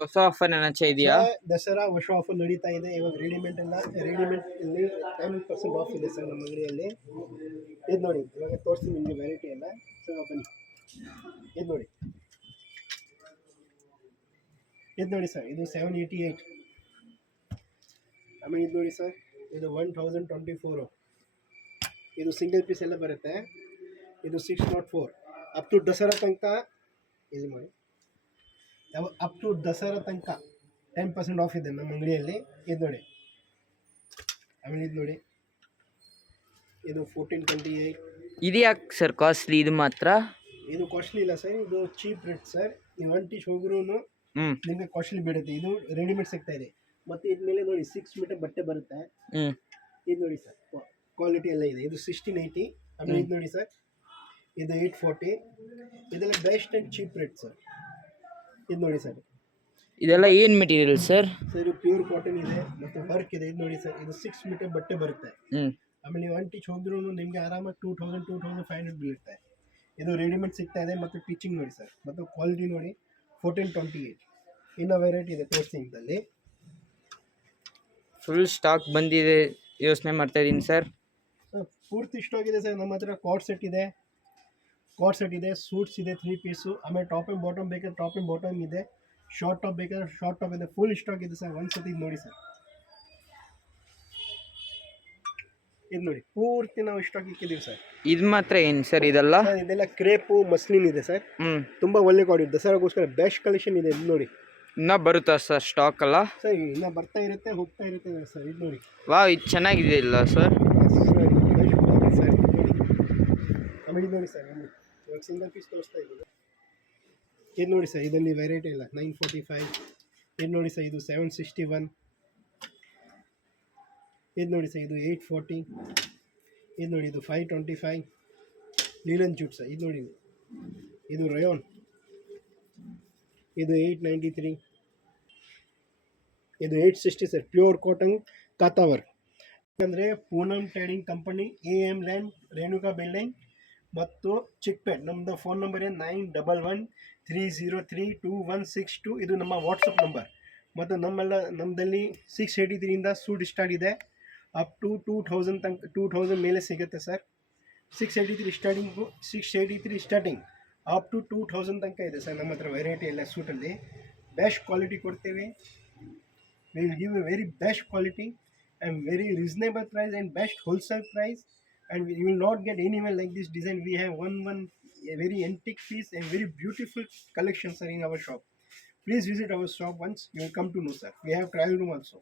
ಹೊಸ ಆಫರ್ ಏನಾಚೆ ಇದೆಯಾ? ಸರ್ ದಸರಾ ವರ್ಷ ಆಫರ್ ನಡೀತಾ ಇದೆ. ಇವಾಗ ರೆಡಿಮೇಡ್ ಇಲ್ಲಿ 10% ಆಫ್ ಇದೆ ಸರ್ ನಮ್ಮ ಅಂಗಡಿಯಲ್ಲಿ. ಇದು ನೋಡಿ, ಇವಾಗ ತೋರಿಸ್ತೀನಿ ನಿಮಗೆ ವೆರೈಟಿ ಎಲ್ಲ. ಸರ್ ಬನ್ನಿ, ಇದು ನೋಡಿ, ಇದು ನೋಡಿ ಸರ್, ಇದು 788. ಆಮೇಲೆ ಇದು ನೋಡಿ ಸರ್, ಇದು 1024. ಇದು ಸಿಂಗಲ್ ಪೀಸ್ ಎಲ್ಲ ಬರುತ್ತೆ. ಇದು 604 ಅಪ್ ಟು ದಸರಾ ತನಕ. ಇದು ಮಾಡಿ, ಅಪ್ ಟು ದಸರಾ ತನಕ 10% ಆಫ್ ಇದೆ ನಮ್ಮ ಅಂಗಡಿಯಲ್ಲಿ. ಇದು ನೋಡಿ, ಆಮೇಲೆ ಇದು ನೋಡಿ, ಇದು 1428. ಇದು ಯಾಕೆ ಸರ್ ಕಾಸ್ಟ್ಲಿ ಇದು ಮಾತ್ರ? ಇದು ಕಾಸ್ಟ್ಲಿ ಇಲ್ಲ ಸರ್, ಇದು ಚೀಪ್ ರೇಟ್ ಸರ್. ನೀವು 1 ಟೀಚ್ ಹೋಗ್ರೂ ನಿಮಗೆ ಕಾಸ್ಟ್ಲಿ ಬೀಳುತ್ತೆ. ಇದು ರೆಡಿಮೇಡ್ ಸಿಗ್ತಾ ಇದೆ. ಮತ್ತು ಇದ್ಮೇಲೆ ನೋಡಿ 6 ಮೀಟರ್ ಬಟ್ಟೆ ಬರುತ್ತೆ. ಇದು ನೋಡಿ ಸರ್, ಕ್ವಾಲಿಟಿ ಎಲ್ಲ ಇದೆ. ಇದು 1680. ಆಮೇಲೆ ಇದು ನೋಡಿ ಸರ್, ಇದು 840. ಇದೆಲ್ಲ best and cheap rate sir. ಇದು ನೋಡಿ ಸರ್, ಇದೆಲ್ಲ ಏನು ಮೆಟೀರಿಯಲ್ ಸರ್? ಸರ್ ಇದು ಪ್ಯೂರ್ ಕಾಟನ್ ಇದೆ ಮತ್ತು ವರ್ಕ್ ಇದೆ. ಇದು ನೋಡಿ ಸರ್, ಇದು 6 ಮೀಟರ್ ಬಟ್ಟೆ ಬರುತ್ತೆ. ಆಮೇಲೆ ನೀವು 1 ಟೀಚ್ ಹೋದ್ರೂ ನಿಮಗೆ ಆರಾಮಾಗಿ 2500 ಬೀಳುತ್ತೆ. ಇದು ರೆಡಿಮೇಡ್ ಸಿಗ್ತಾ ಇದೆ. ಮತ್ತು ಟೀಚಿಂಗ್ ನೋಡಿ ಸರ್, ಮತ್ತು ಕ್ವಾಲಿಟಿ ನೋಡಿ 1428. ಇನ್ನೂ ವೆರೈಟಿ ಇದೆ ತೋರಿಸ್ತಿದ್ದಲ್ಲಿ. ಫುಲ್ ಸ್ಟಾಕ್ ಬಂದಿದೆ ಯೋಚನೆ ಮಾಡ್ತಾ ಇದ್ದೀನಿ ಸರ್. ಪೂರ್ತಿ ಸ್ಟಾಕ್ ಇದೆ ಸರ್ ನಮ್ಮ ಹತ್ರ. ಕಾರ್ಡ್ ಸೆಟ್ ಇದೆ, ಸೂಟ್ಸ್ ಇದೆ 3 ಪೀಸು. ಆಮೇಲೆ ಟಾಪ್ ಆ್ಯಂಡ್ ಬಾಟಮ್ ಬೇಕಾದ್ರೆ ಟಾಪ್ ಆ್ಯಂಡ್ ಬಾಟಮ್ ಇದೆ, ಶಾರ್ಟ್ ಟಾಪ್ ಬೇಕಾದ್ರೆ ಶಾರ್ಟ್ ಟಾಪ್ ಇದೆ. ಫುಲ್ ಸ್ಟಾಕ್ ಇದೆ ಸರ್. ಒಂದ್ಸತಿ ಇದು ನೋಡಿ ಸರ್, ಇದು ನೋಡಿ, ಪೂರ್ತಿ ನಾವು ಸ್ಟಾಕ್ ಇಕ್ಕಿದ್ದೀವಿ ಸರ್. ಇದು ಮಾತ್ರ ಏನು ಸರ್ ಇದೆಲ್ಲ? ಇದೆಲ್ಲ ಕ್ರೇಪು ಮಸ್ಲಿನ್ ಇದೆ ಸರ್. ತುಂಬ ಒಳ್ಳೆ ಕ್ವಾಲಿಟಿ, ದಸರಾಗೋಸ್ಕರ ಬೆಸ್ಟ್ ಕಲೆಕ್ಷನ್ ಇದೆ. ಇದು ನೋಡಿ, ಇನ್ನೂ ಬರುತ್ತಾ ಸರ್ ಸ್ಟಾಕ್ ಎಲ್ಲ? ಸರ್ ಇನ್ನೂ ಬರ್ತಾ ಇರುತ್ತೆ, ಹೋಗ್ತಾ ಇರುತ್ತೆ ಸರ್. ಇದು ನೋಡಿ, ವಾ, ಇದು ಚೆನ್ನಾಗಿದೆ ಇಲ್ಲ ಸರ್? ಸರ್ ಆಮೇಲೆ ಇದು ನೋಡಿ ಸರ್, ಇವಾಗ ಸಿಂಗಲ್ ಪೀಸ್ ತೋರಿಸ್ತಾ ಇದ್ದೀವಿ. ಇದು ನೋಡಿ ಸರ್, ಇದರಲ್ಲಿ ವೆರೈಟಿ ಇಲ್ಲ. 945. ಇದು ನೋಡಿ ಸರ್, ಇದು 761. ಇದು ನೋಡಿ ಸರ್, ಇದು 840. ಇದು ನೋಡಿ, ಇದು 525. ಲೀಲನ್ ಜೂಟ್ ಸರ್. ಇದು ನೋಡಿ, ಇದು ರಯೋನ್. ಇದು 893. ಇದು 860 ಸರ್, ಪ್ಯೂರ್ ಕಾಟನ್ ಕಾತಾವರ್. ಯಾಕಂದರೆ Poonam trading company, AM land, Renuka building ಮತ್ತು ಚಿಕ್ಪೇಟ್. ನಮ್ಮದು ಫೋನ್ ನಂಬರ್ ಏನು 9113032162. ಇದು ನಮ್ಮ ವಾಟ್ಸಪ್ ನಂಬರ್. ಮತ್ತು ನಮ್ಮದಲ್ಲಿ 683ಇಂದ ಸೂಟ್ ಸ್ಟಾರ್ಟ್ ಇದೆ. ಅಪ್ ಟು 2000 ತನಕ, 2000 ಮೇಲೆ ಸಿಗುತ್ತೆ ಸರ್. 683 ಸ್ಟಾರ್ಟಿಂಗ್ ಅಪ್ ಟು 2000 ತನಕ ಇದೆ ಸರ್ ನಮ್ಮ ಹತ್ರ ವೆರೈಟಿ ಎಲ್ಲ. ಸೂಟಲ್ಲಿ ಬೆಸ್ಟ್ ಕ್ವಾಲಿಟಿ ಕೊಡ್ತೇವೆ. We will give A very best quality and very reasonable price and best wholesale price, and you will not get anywhere like this design. We have a very antique piece and very beautiful collections are in our shop. Please visit our shop once, you will come to know sir. We have trial room also.